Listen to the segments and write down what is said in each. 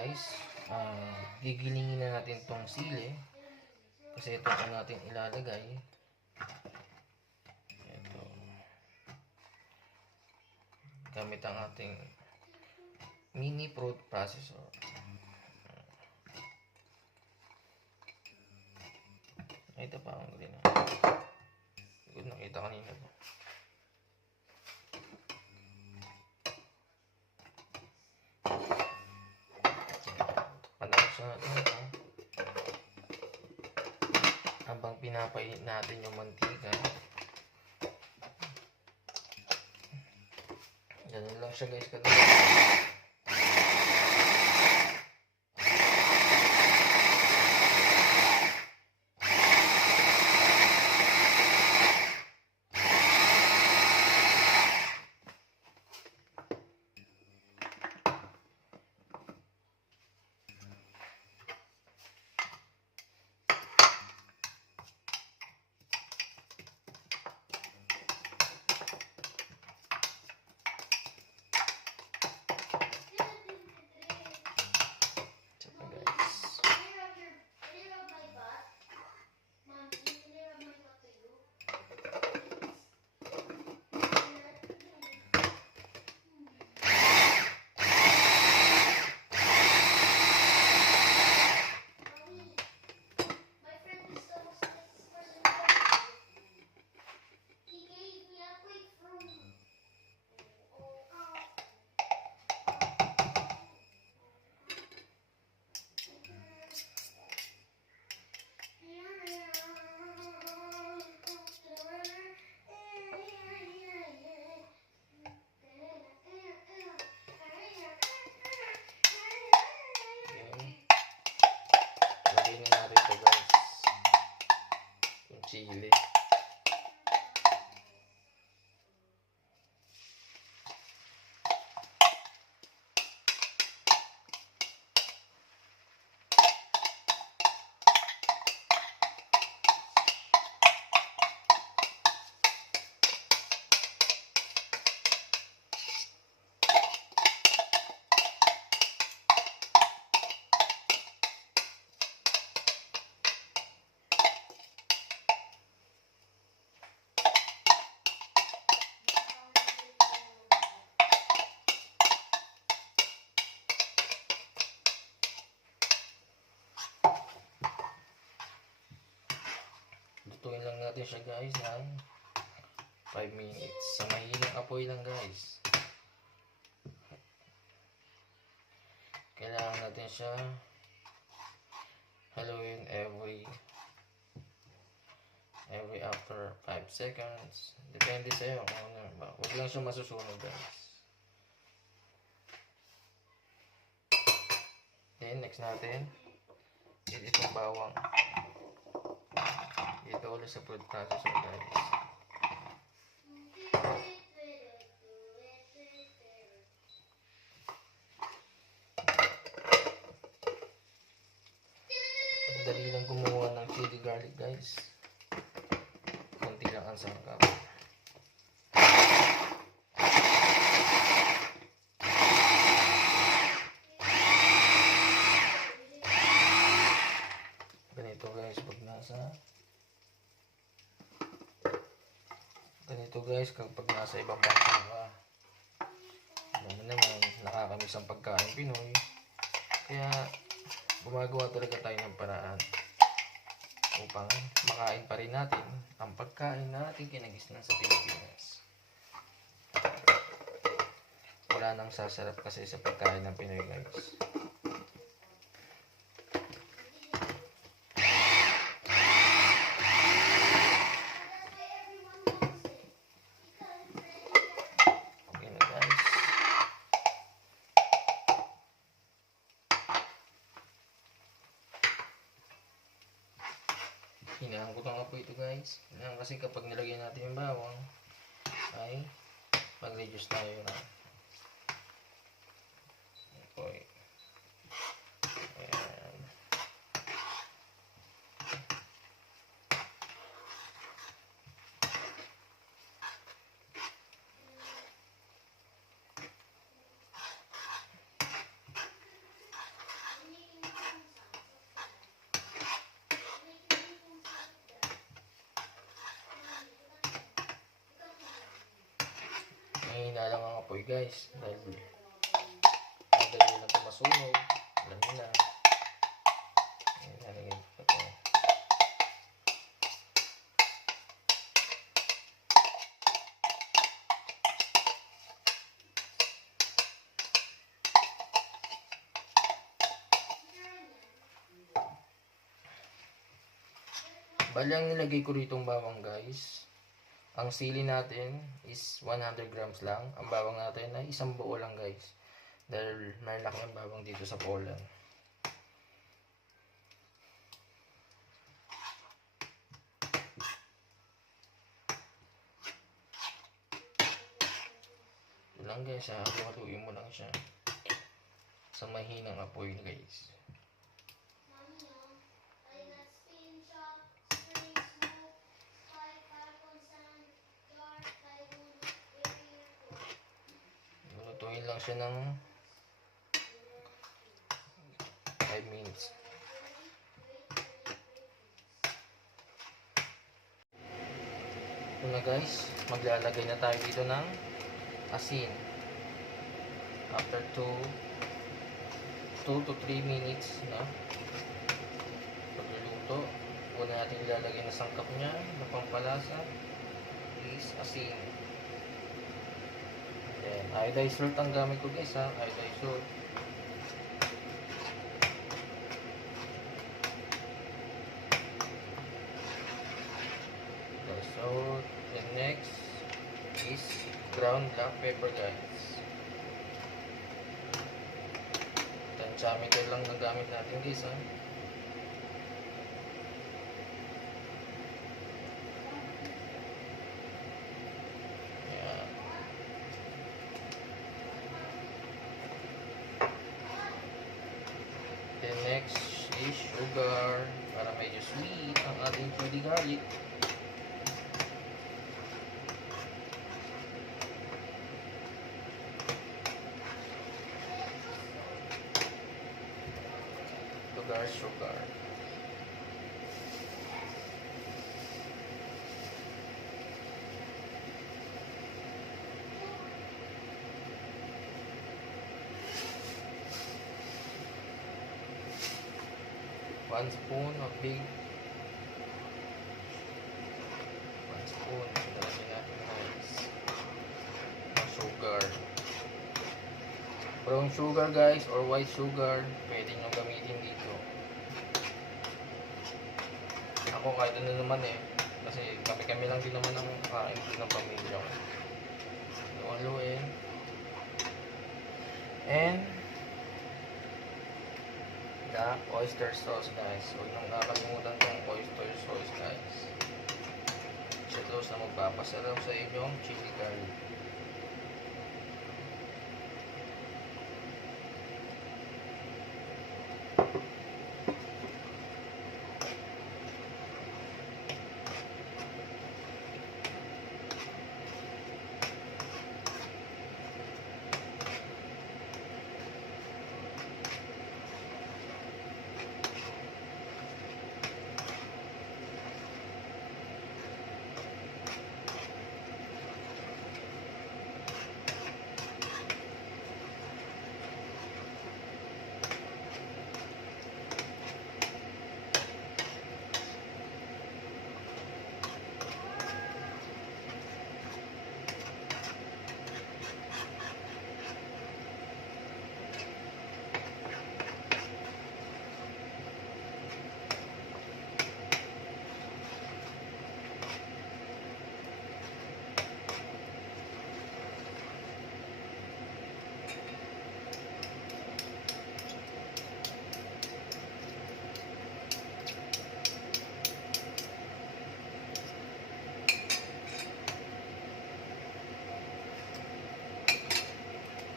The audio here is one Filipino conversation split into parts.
guys, gigilingin na natin tong sili kasi ito ang natin ilalagay. Ito gamit ang ating mini fruit processor. Ito pa ang green. Hindi ko nakita kanina. Habang pinapainit natin yung mantika, ganun lang siya guys kadali. Chili. Lutuin lang natin siya guys ng 5 minutes sa mahinang apoy lang guys. Kailangan natin siya haluin every after 5 seconds. Depende sa iyo kung ano ba. Huwag lang siya masusunog guys. Then next natin itong bawang. Ito ulit sa food processor guys. Dali lang gumawa ng chili garlic guys. Konti lang ang sangkap. Ganito guys kapag nasa ibang bansa ka. Alam mo naman, nakakamiss ang pagkain Pinoy. Kaya gumagawa talaga tayo ng paraan upang makain pa rin natin ang pagkain natin kinagisnan sa Pilipinas. Wala nang sasarap kasi sa pagkain ng Pinoy guys. Hinaan ko itong apoy ito guys. Kasi kapag nilagay natin yung bawang ay mag-reduce tayo ng apoy. Ayan. guys. Dahil madali lang ito masunog. Alam nyo na. Ayan, nalagay ko ito. Bali, ang nilagay ko rito bawang guys, ang sili natin is 100 grams lang. Ang bawang natin ay isang buo lang guys. Dahil malaki ang bawang dito sa Poland. Ito lang guys, haluin mo lang siya sa mahinang apoy guys. Lutuin lang siya ng 5 minutes. Ito na guys, maglalagay na tayo dito ng asin. After 2 to 3 minutes na pagluluto, una natin ilalagay na sangkap niya na pampalasa is asin. Then, iodized salt ang gamit ko guys ha, iodized salt. Iodized salt. And next is ground black pepper guys. Tansyameter lang ang gamit natin guys ha. Then next is sugar para medyo sweet ang ating chili garlic. Sugar. 1 spoon of big 1 spoon lagyan natin guys ng sugar, brown sugar guys or white sugar, pwede nyo gamitin dito. Ako kahit ano naman kasi kami lang din naman ang kain ng pamilya ko. Haluin and the oyster sauce guys. Huwag nang nakalimutan tong oyster sauce guys. Siya sauce na magpapasarap sa inyong chili garlic.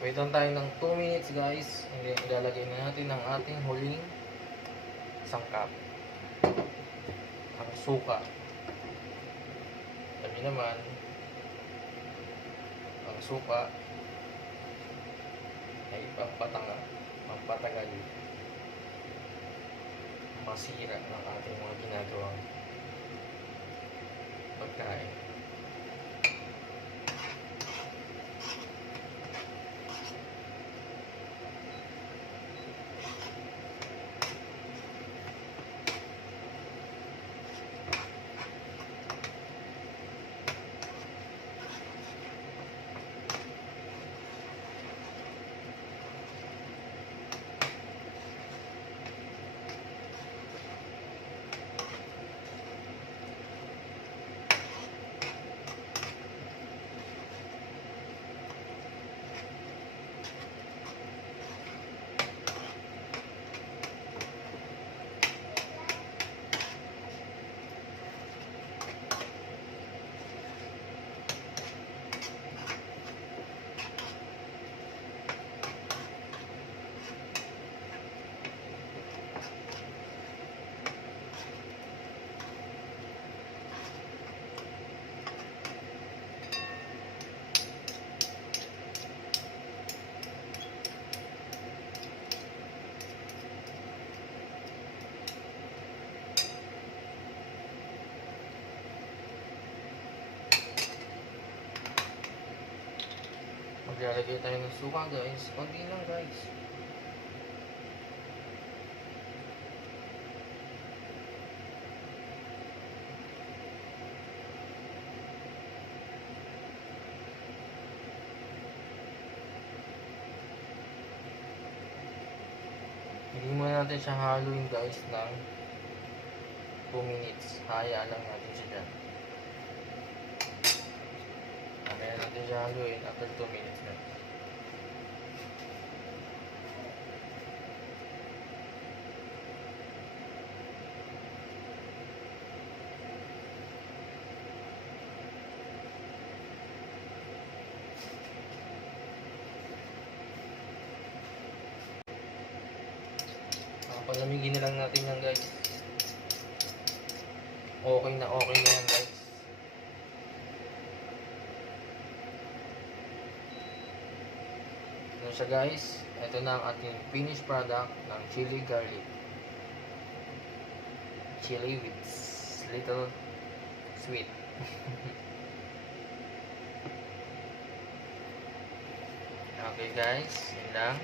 Wait lang tayo ng 2 minutes guys. Ilalagay na natin ang ating huling sangkap. Ang suka. Sabi naman, ang suka ay pampatagal masira ng ating mga ginagawang pagkain. Maglalagay tayo ng suka guys. Konti lang guys. Hindi muna natin siya haluin guys ng 2 minutes. Hayaan lang natin siya dyan. Hayaan natin siya haluin after 2 minutes na. Palamigin na lang natin yan guys. Okay na yan guys. Ano siya guys? Ito na ang ating finished product ng chili garlic. Chili with little sweet. Okay guys, yun lang.